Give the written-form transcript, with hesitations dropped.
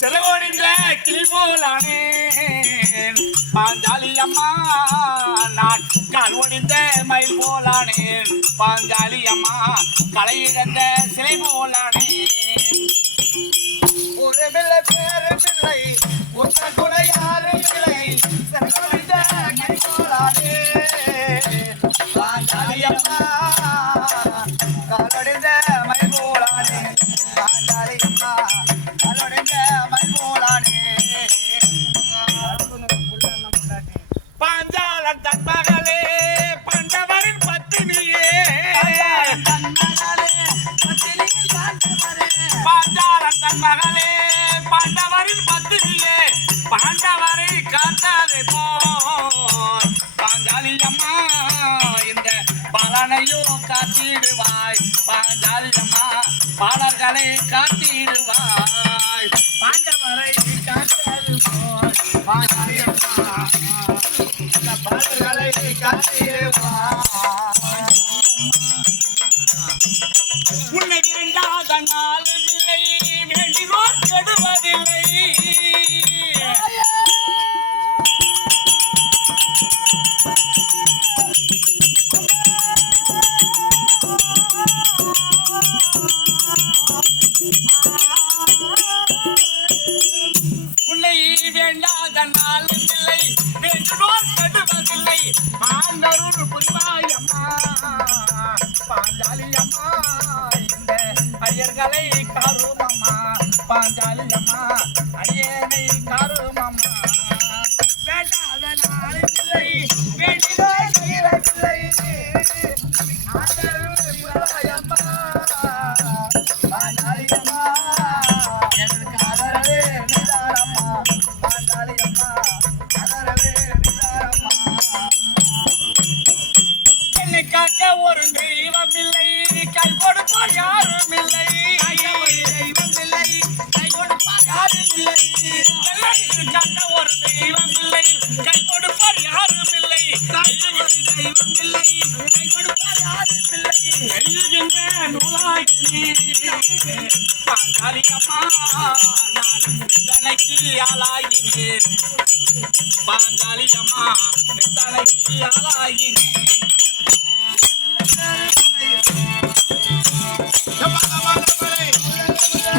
செலவழிந்த கிளி போலானே பாஞ்சாலி அம்மா நான் கால் ஒடிந்த மயில் போலானேன் பாஞ்சாலி அம்மா களை இழந்த சிலை போலானே ஒரு பிள்ளை பேரு பிள்ளை உன்ன கூட யாரும் இல்லை செலவழிந்த கிளி போலானே பாஞ்சாலி அம்மா கால் ஒடிந்த மயில் போலானே பாஞ்சாலி அம்மா கால் ஒடிந்த மயில் போலானே பாஞ்சாலன் தன் மகளே பண்டவரின் பத்தினியே பாஞ்சாலன் தன் மகளே பண்டவரின் பத்தினியே பாண்டவரை காத்தாதே போ பாஞ்சாலி அம்மா இந்த பலனையோ காத்திடுவாய் பாஞ்சாலி அம்மா பாலர்களை காத்திடுவாய் பாண்டவரை காத்தாது போய் பாஞ்சாலி அம்மா உன்னை வேண்டாத நாளும் இல்லை வேண்டினோர் கெடுவதில்லை உன்னை வேண்டாத நாளும் இல்லை வேண்டினோர் கெடுவதில்லை ஆண்டருள் புரிவாய் அம்மா பாஞ்சாலி அம்மா இந்த ஐயர்களை காரும் அம்மா பாஞ்சாலி அம்மா ஐயனை காரும் அம்மா வேண்டாத நாளும் இல்லை வேண்டினோர் கெடுவதில்லை ஆண்டருள் புரிவாய் அம்மா பாஞ்சாலி அம்மா எனக்கு ஆதரவே நிதானம்மா பாஞ்சாலி அம்மா ஆதரவே நிதானம்மா என்னை காக்க ஒரு தெய்வம் இல்லை கை கொடுப்பார் யாரும் இல்லை தெய்வம் இல்லை கை கொடுப்பார் யாரும் இல்லை காக்க ஒரு தெய்வம் இல்லை கை கொடுப்பார் யாரும் இல்லை தெய்வம் இல்லை கை கொடுப்பார் யாரும் இல்லை எழுதுகின்ற நூலாக்கி பாஞ்சாலி அம்மா நான் தனக்கு ஆளாகினேன் பாஞ்சாலி அம்மா தனக்கு ஆளாகினேன்